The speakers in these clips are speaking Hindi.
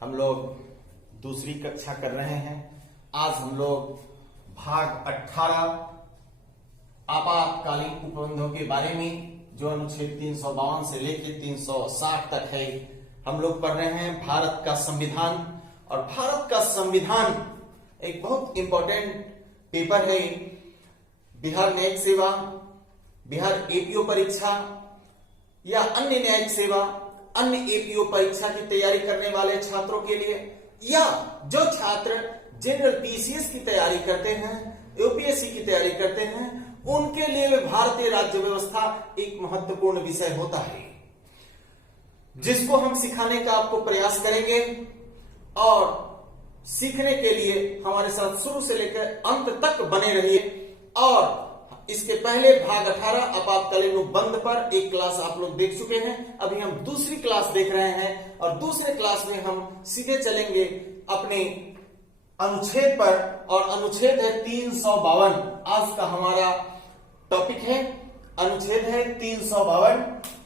हम लोग दूसरी कक्षा कर रहे हैं। आज हम लोग भाग 18 आपातकालीन उपबंधों के बारे में, जो अनुच्छेद 352 से लेकर 360 तक है, हम लोग पढ़ रहे हैं। भारत का संविधान, और भारत का संविधान एक बहुत इंपॉर्टेंट पेपर है। बिहार न्यायिक सेवा, बिहार एपीओ परीक्षा या अन्य न्यायिक सेवा, अन्य एपीओ परीक्षा की तैयारी करने वाले छात्रों के लिए, या जो छात्र जनरल पीसीएस की तैयारी करते हैं, यूपीएससी की तैयारी करते हैं, उनके लिए भारतीय राज्य व्यवस्था एक महत्वपूर्ण विषय होता है, जिसको हम सिखाने का आपको प्रयास करेंगे। और सीखने के लिए हमारे साथ शुरू से लेकर अंत तक बने रहिए। और इसके पहले भाग 18 आपातकालीन उपबंध पर एक क्लास आप लोग देख चुके हैं। अभी हम दूसरी क्लास देख रहे हैं, और दूसरे क्लास में हम सीधे चलेंगे अपने अनुच्छेद पर, और अनुच्छेद है 352। आज का हमारा टॉपिक है अनुच्छेद है 352।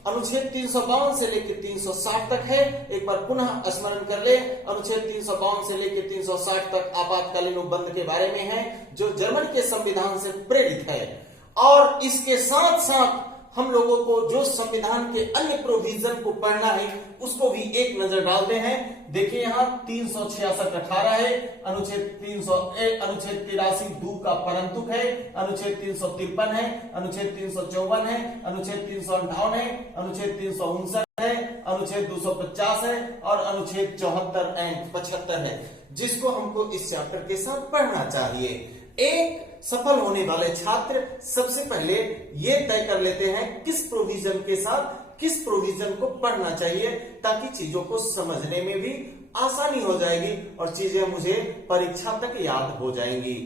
अनुच्छेद 352 से लेकर 360 तक है। एक बार पुनः स्मरण कर ले, अनुच्छेद 352 से लेकर 360 तक आपातकालीन उपबंध के बारे में है, जो जर्मनी के संविधान से प्रेरित है। और इसके साथ साथ हम लोगों को जो संविधान के अन्य प्रोविजन को पढ़ना है, उसको भी एक नजर डालते हैं। देखिए यहाँ 366(18) है, अनुच्छेद 83 2 का परंतुक है, अनुच्छेद 353 है, अनुच्छेद 354 है, अनुच्छेद 358 है, अनुच्छेद 359 है, अनुच्छेद 250 है, और अनुच्छेद 74 एंड 75 है, जिसको हमको इस चैप्टर के साथ पढ़ना चाहिए। एक सफल होने वाले छात्र सबसे पहले ये तय कर लेते हैं किस प्रोविजन के साथ किस प्रोविजन को पढ़ना चाहिए, ताकि चीजों को समझने में भी आसानी हो जाएगी और चीजें मुझे परीक्षा तक याद हो जाएंगी,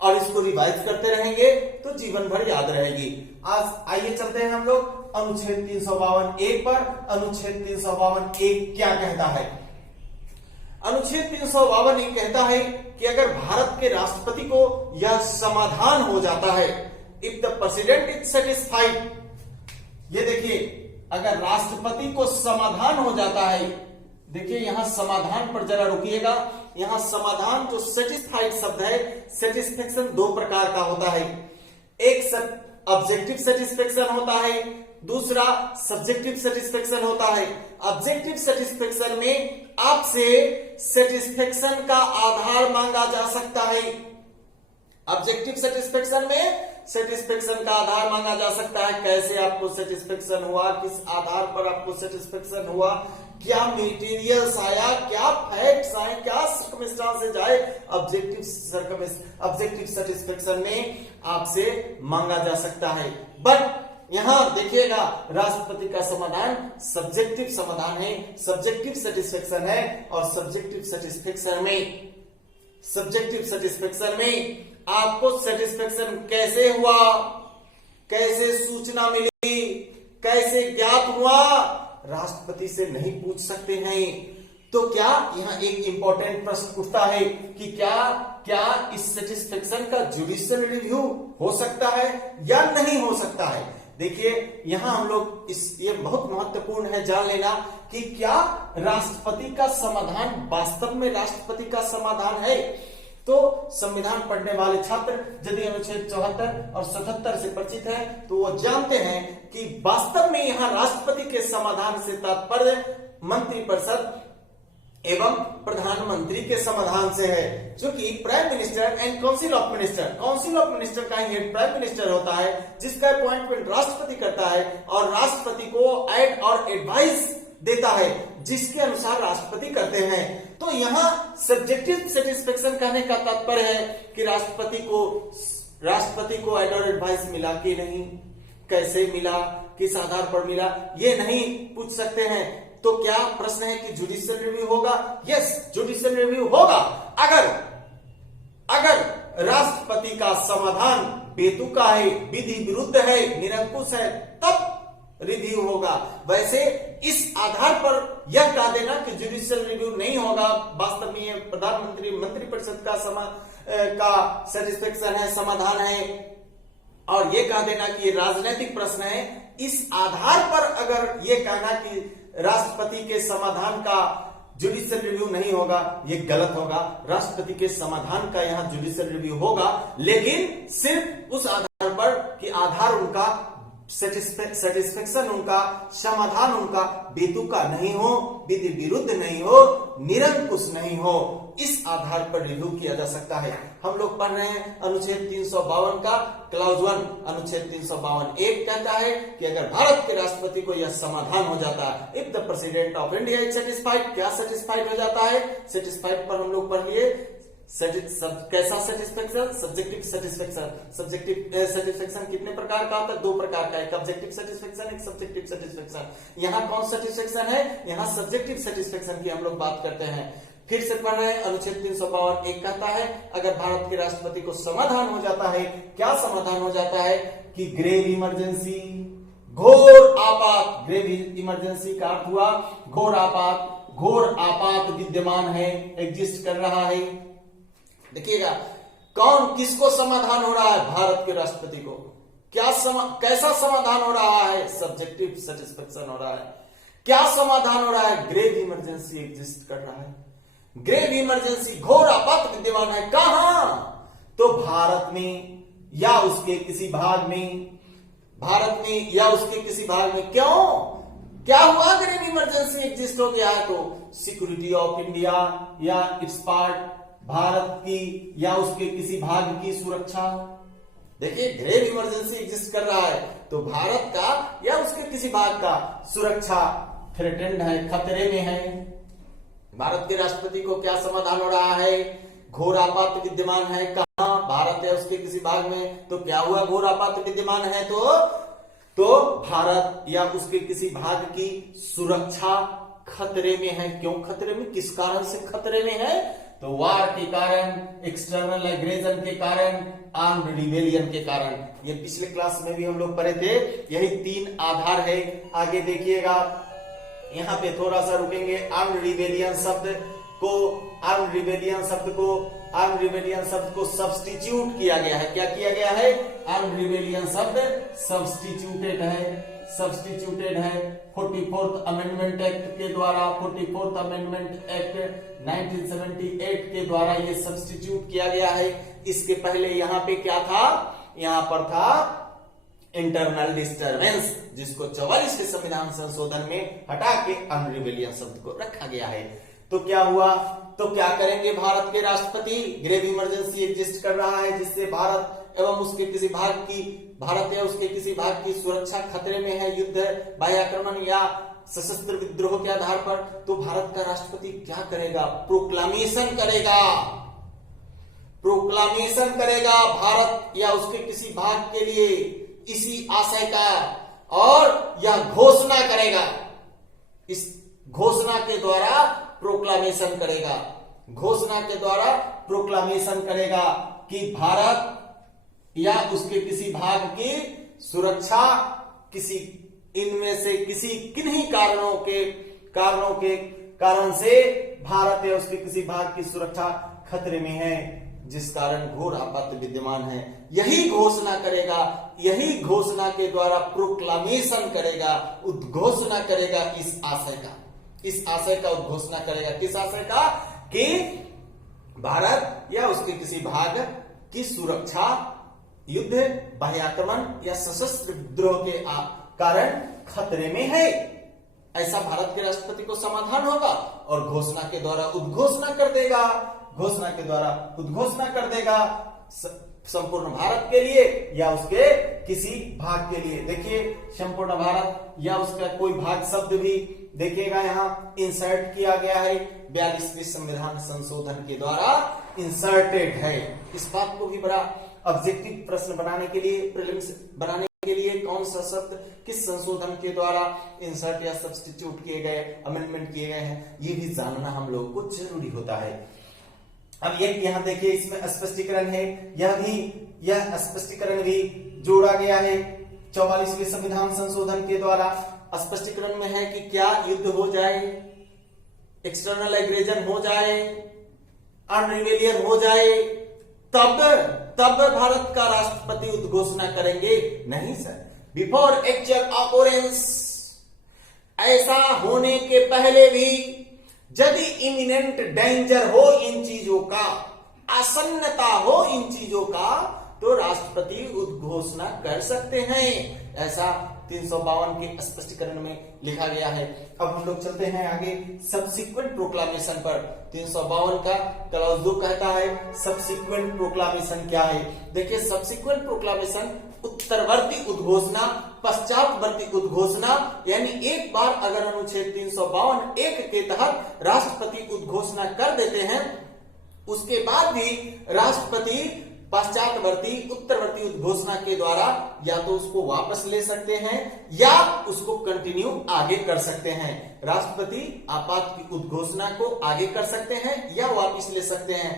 और इसको रिवाइज करते रहेंगे तो जीवन भर याद रहेगी। आज आइए चलते हैं हम लोग अनुच्छेद 352(1) पर। अनुच्छेद 352(1) क्या कहता है? अनुच्छेद 352(1) कहता है कि अगर भारत के राष्ट्रपति को यह समाधान हो जाता है, if the president is satisfied, ये देखिए, अगर राष्ट्रपति को समाधान हो जाता है, देखिए यहां समाधान पर जरा रुकिएगा। यहां समाधान जो सेटिस्फाइड शब्द है, सेटिस्फेक्शन दो प्रकार का होता है। एक ऑब्जेक्टिव सेटिस्फेक्शन होता है, दूसरा सब्जेक्टिव सेटिस्फेक्शन होता है। ऑब्जेक्टिव सेटिस्फेक्शन में आपसे सेटिस्फेक्शन का आधार मांगा जा सकता है। ऑब्जेक्टिव सेटिस्फेक्शन में सेटिस्फेक्शन का आधार मांगा जा सकता है। कैसे आपको सेटिस्फेक्शन हुआ, किस आधार पर आपको सेटिस्फेक्शन हुआ, क्या मटेरियल्स आया, क्या फैक्ट्स आए, क्या सर्कमस्टांसेस आए, ऑब्जेक्टिव सेटिस्फेक्शन में आपसे मांगा जा सकता है। बट यहां देखिएगा, राष्ट्रपति का समाधान सब्जेक्टिव समाधान है, सब्जेक्टिव सेटिस्फेक्शन है। और सब्जेक्टिव सेटिस्फेक्शन में आपको सेटिस्फेक्शन कैसे हुआ, कैसे सूचना मिली, कैसे ज्ञात हुआ, राष्ट्रपति से नहीं पूछ सकते हैं। तो क्या यहां एक इंपॉर्टेंट प्रश्न उठता है कि क्या इस सेटिस्फेक्शन का जुडिशियल रिव्यू हो सकता है या नहीं हो सकता है? देखिए यहां हम लोग ये बहुत महत्वपूर्ण है जान लेना कि क्या राष्ट्रपति का समाधान वास्तव में राष्ट्रपति का समाधान है। तो संविधान पढ़ने वाले छात्र यदि अनुच्छेद 74 और 77 से परिचित है, तो वो जानते हैं कि वास्तव में यहां राष्ट्रपति के समाधान से तात्पर्य मंत्रिपरिषद एवं प्रधानमंत्री के समाधान से है, जो कि prime minister and council of minister का हेड प्राइम मिनिस्टर होता है, जिसका अपॉइंटमेंट राष्ट्रपति करता है, और राष्ट्रपति को एड और एडवाइस देता है, जिसके अनुसार राष्ट्रपति करते हैं। तो यहां सब्जेक्टिव सेटिस्फेक्शन कहने का तात्पर्य है कि राष्ट्रपति को एड और एडवाइस मिला कि नहीं, कैसे मिला, किस आधार पर मिला, ये नहीं पूछ सकते हैं। तो क्या प्रश्न है कि जुडिशियल रिव्यू होगा? यस, जुडिशियल रिव्यू होगा। अगर राष्ट्रपति का समाधान बेतुका है, विधि विरुद्ध है, निरंकुश है, तब रिव्यू होगा। वैसे इस आधार पर यह कह देना कि जुडिशियल रिव्यू नहीं होगा, वास्तव में यह प्रधानमंत्री मंत्रिपरिषद का सेटिस्फेक्शन है, समाधान है, और यह कह देना कि यह राजनीतिक प्रश्न है, इस आधार पर अगर यह कहना कि राष्ट्रपति के समाधान का जुडिशियल रिव्यू नहीं होगा, ये गलत होगा। राष्ट्रपति के समाधान का यहाँ जुडिशियल रिव्यू होगा, लेकिन सिर्फ उस आधार पर कि आधार उनका सेटिस्फेक्शन, उनका समाधान उनका बेतुका नहीं हो, विधि विरुद्ध नहीं हो, निरंकुश नहीं हो, इस आधार पर रिव्यू किया जा सकता है। हम लोग पढ़ रहे हैं अनुच्छेद 352 का क्लाउज 1, अनुच्छेद 352 एक कहता है कि अगर भारत के राष्ट्रपति को यह समाधान हो जाता है, if the president of India is satisfied, क्या सेटिस्फाइड हो जाता है? सेटिस्फाइड पर हम लोग पढ़ लिए कैसा satisfaction? Subjective satisfaction. Subjective satisfaction कितने प्रकार का होता है? 2 प्रकार का, एक ऑब्जेक्टिव सेटिस्फेक्शन, एक सब्जेक्टिव सेटिस्फेक्शन। यहाँ कौन सेटिस्फेक्शन है? यहाँ सब्जेक्टिव सेटिस्फेक्शन की हम लोग बात करते हैं। फिर से पढ़ रहे हैं अनुच्छेद 352 एक कहता है अगर भारत के राष्ट्रपति को समाधान हो जाता है, क्या समाधान हो जाता है? कि ग्रेव इमरजेंसी, घोर आपात, ग्रेव इमरजेंसी का अर्थ हुआ घोर आपात, घोर आपात विद्यमान है, एग्जिस्ट कर रहा है। देखिएगा कौन किसको समाधान हो रहा है? भारत के राष्ट्रपति को। कैसा समाधान हो रहा है? सब्जेक्टिव सेटिस्फेक्शन हो रहा है। क्या समाधान हो रहा है? ग्रेव इमरजेंसी एग्जिस्ट कर रहा है। ग्रेव इमरजेंसी, घोर आपात विद्यमान है। कहां? तो भारत में या उसके किसी भाग में, भारत में या उसके किसी भाग में। क्यों? क्या हुआ? ग्रेव इमरजेंसी एग्जिस्ट हो गया है तो सिक्योरिटी ऑफ इंडिया या इट्स पार्ट, भारत की या उसके किसी भाग की सुरक्षा। देखिए ग्रेव इमरजेंसी एग्जिस्ट कर रहा है तो भारत का या उसके किसी भाग का सुरक्षा थ्रेटेंड है, खतरे में है। भारत के राष्ट्रपति को क्या समाधान हो रहा है? घोर आपात विद्यमान है। कहां? भारत या उसके किसी भाग में। तो क्या हुआ? घोर आपात विद्यमान है तो भारत या उसके किसी भाग की सुरक्षा खतरे में है। क्यों खतरे में? किस कारण से खतरे में है? तो वार के कारण, एक्सटर्नल एग्रेशन के कारण, आर्म्ड रिबेलियन के कारण। ये पिछले क्लास में भी हम लोग पढ़े थे। यही 3 आधार है। आगे देखिएगा, यहां पे थोड़ा सा रुकेंगे। आर्म्ड रिबेलियन शब्द को सब्स्टिट्यूट किया गया है। क्या किया गया है? आर्म्ड रिबेलियन शब्द सब्स्टिट्यूटेड है 44th अमेंडमेंट एक्ट के द्वारा, 44th अमेंडमेंट एक्ट 1978 के द्वारा ये सब्स्टिट्यूट किया गया है। इसके पहले यहां पे क्या था? यहां पर था इंटरनल डिस्टर्बेंस, जिसको 44 के संविधान संशोधन में हटा के आर्म्ड रिबेलियन शब्द को रखा गया है। तो क्या हुआ? तो क्या करेंगे भारत के राष्ट्रपति? ग्रेव इमरजेंसी एग्जिस्ट कर रहा है जिससे भारत एवं उसके किसी भाग की, भारत या उसके किसी भाग की सुरक्षा खतरे में है, युद्ध, बाह्य आक्रमण या सशस्त्र विद्रोह के आधार पर। तो भारत का राष्ट्रपति क्या करेगा? प्रोक्लामेशन करेगा भारत या उसके किसी भाग के लिए इसी आशय का, और यह घोषणा करेगा, इस घोषणा के द्वारा प्रोक्लामेशन करेगा कि भारत या उसके किसी भाग की सुरक्षा किसी इनमें से किसी किन्हीं कारणों के कारण से भारत या उसके किसी भाग की सुरक्षा खतरे में है, जिस कारण घोर आपात विद्यमान है। यही घोषणा के द्वारा प्रोक्लामेशन करेगा, उद्घोषणा करेगा इस आशय का उद्घोषणा करेगा। किस आशय का? कि भारत या उसके किसी भाग की सुरक्षा युद्ध, बाह्य आक्रमण या सशस्त्र विद्रोह के कारण खतरे में है। ऐसा भारत के राष्ट्रपति को समाधान होगा और घोषणा के द्वारा उद्घोषणा कर देगा संपूर्ण भारत के लिए या उसके किसी भाग के लिए। देखिए संपूर्ण भारत या उसका कोई भाग शब्द भी देखिएगा यहाँ इंसर्ट किया गया है, 42वें संविधान संशोधन के द्वारा इंसर्टेड है। इस बात को भी बड़ा ऑब्जेक्टिव प्रश्न बनाने के लिए, प्रीलिम्स बनाने के लिए कौन सा शब्द किस संशोधन के द्वारा इंसर्ट या सब्स्टिट्यूट किए गए, अमेंडमेंट किए गए हैं, ये भी जानना हम लोगों को जरूरी होता है। अब ये यहाँ देखिए इसमें स्पष्टीकरण है, यह स्पष्टीकरण भी जोड़ा गया है 44वें संविधान संशोधन के द्वारा। स्पष्टीकरण में है कि क्या युद्ध हो जाए, एक्सटर्नल एग्रेशन हो जाए, आर्म्ड रिबेलियन हो जाए, तब भारत का राष्ट्रपति उद्घोषणा करेंगे? नहीं सर, बिफोर एक्चुअल ऑकरेंस, ऐसा होने के पहले भी यदि इमिनेंट डेंजर हो इन चीजों का, आसन्नता हो इन चीजों का, तो राष्ट्रपति उद्घोषणा कर सकते हैं। ऐसा 352 के स्पष्टीकरण में लिखा गया है। अब हम लोग चलते हैं आगे सबसिक्वेंट प्रोक्लामेशन पर। 352 का क्लॉज 2 कहता है सबसिक्वेंट प्रोक्लामेशन क्या है। देखिए, सबसिक्वेंट प्रोक्लामेशन उत्तरवर्ती उद्घोषणा, पश्चातवर्ती उद्घोषणा, यानी एक बार अगर अनुच्छेद 352(1) के तहत राष्ट्रपति उद्घोषणा कर देते हैं, उसके बाद भी राष्ट्रपति पश्चातवर्ती उत्तरवर्ती उद्घोषणा के द्वारा या तो उसको वापस ले सकते हैं या उसको कंटिन्यू आगे कर सकते हैं। राष्ट्रपति आपात की उद्घोषणा को आगे कर सकते हैं या वापस ले सकते हैं।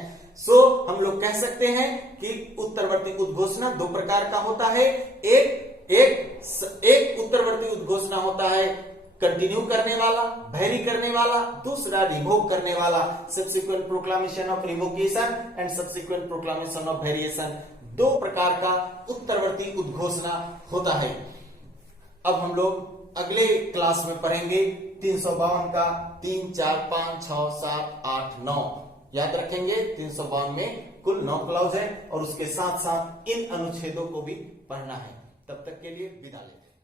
हम लोग कह सकते हैं कि उत्तरवर्ती उद्घोषणा दो प्रकार का होता है। एक उत्तरवर्ती उद्घोषणा होता है कंटिन्यू करने वाला, वैरी करने वाला, दूसरा रिवोक करने वाला। Subsequent proclamation of revocation and subsequent proclamation of variation, दो प्रकार का उत्तरवर्ती उद्घोषणा होता है। अब हम लोग अगले क्लास में पढ़ेंगे 352 का 3, 4, 5, 6, 7, 8, 9। याद रखेंगे 352 में कुल 9 क्लॉज है और उसके साथ साथ इन अनुच्छेदों को भी पढ़ना है। तब तक के लिए विदा लेते हैं।